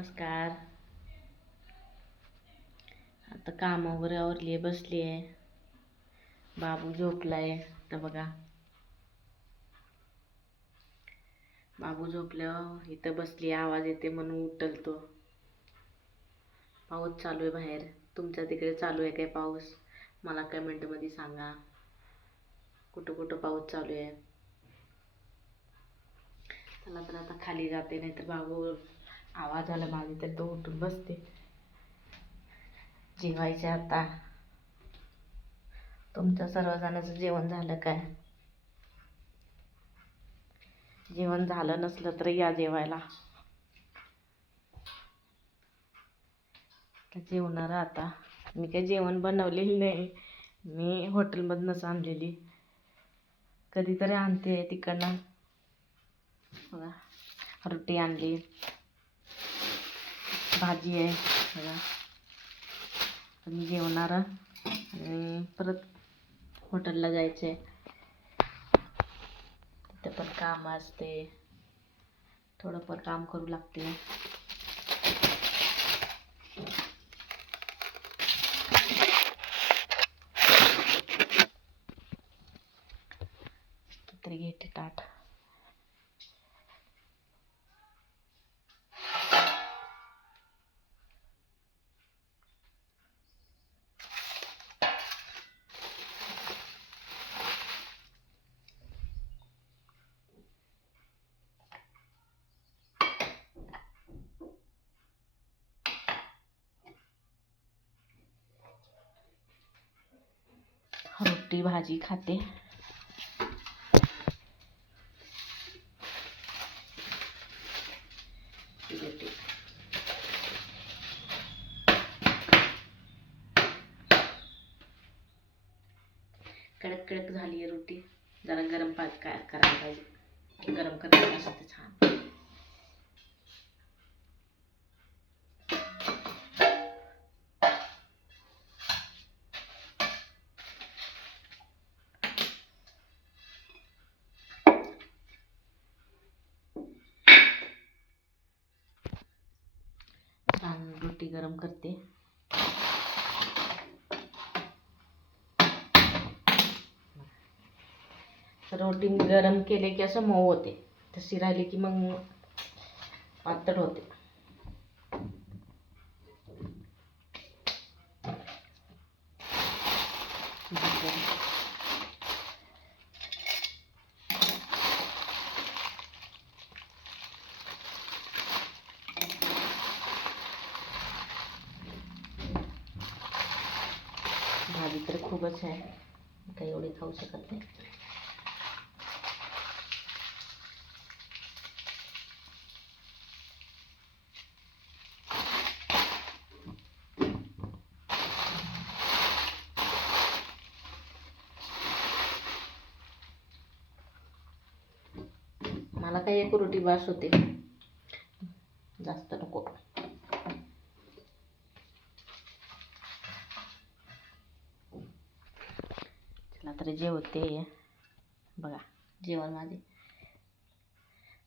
नमस्कार. आता कामावर आवरली बसली आहे. बाबू झोपलाय. तर बघा, बाबू झोपल्यावर इथं बसली, आवाज येते म्हणून उठलतो. पाऊस चालू आहे बाहेर. तुमच्या तिकडे चालू आहे काय पाऊस? मला कमेंटमध्ये सांगा, कुठं कुठं पाऊस चालू आहे. चला तर आता खाली जाते, नाहीतर बाबू आवाज आला माझी तर तो उठून बसते. जेवायचे आता. तुमचं सर्वजणांचं जेवण झालं काय? जेवण झालं नसलं तर या जेवायला. जेवणार आता. मी काही जेवण बनवलेलं नाही, मी हॉटेलमधूनच आणलेली. कधीतरी आणते तिकडनं. बघा, रोटी आणली, भाजी आहे. बघा, मी जेवणार आणि परत हॉटेलला जायचे. तिथे पण काम असते, थोडंफार काम करू लागते. तरी घेते ताट. रोटी भाजी खाते. कडक कडक झाली आहे रोटी. जरा गरम पाणी काय करायला पाहिजे, गरम करायला असते छान. छान रोटी गरम करते. रोटी गरम केले की असं मऊ होते, तशी राहिली की मग पातळ होते. भाजी तर खूपच आहे, काही एवढी खाऊ शकत नाही. मला काही एक रोटी बास होते, जास्त नको. चला तरी जेवते. बघा, जेवण माझे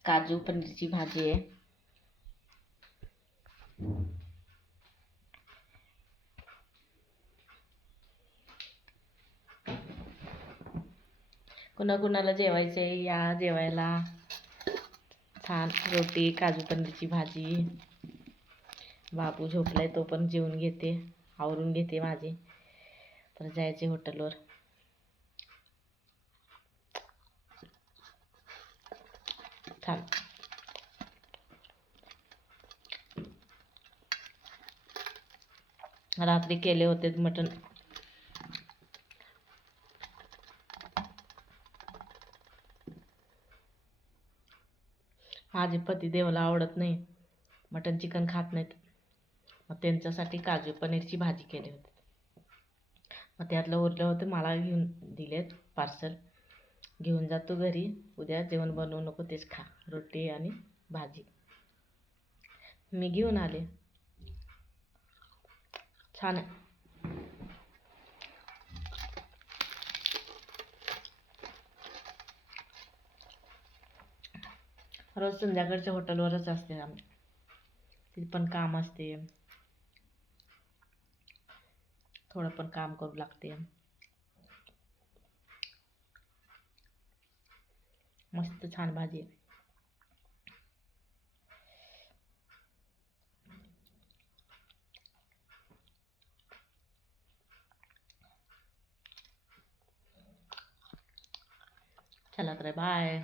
काजू पनीरची भाजी आहे. कुणाकुणाला जेवायचे या जेवायला. छान रोटी, काजू पनीरची भाजी. बाबू झोपलाय, तो पण जेवून घेते, आवरून घेते माझे. तर जायचे हॉटेलवर. छान. रात्री केले होते मटण. माझे पती देवाला आवडत नाही, मटण चिकन खात नाहीत. मग त्यांच्यासाठी काजू पनीरची भाजी केली होती. मग त्यातलं उरलं होतं, मला घेऊन दिलेत पार्सल. घेऊन जातो घरी, उद्या जेवण बनवू नको, तेच खा, रोटी आणि भाजी. मी घेऊन आले. छान आहे. रोज संध्याकाळच्या हॉटेलवरच असते आम्ही. तिथे पण काम असते, थोडं पण काम करू लागते. मस्त छान भाजी आहे. चला तर बाय.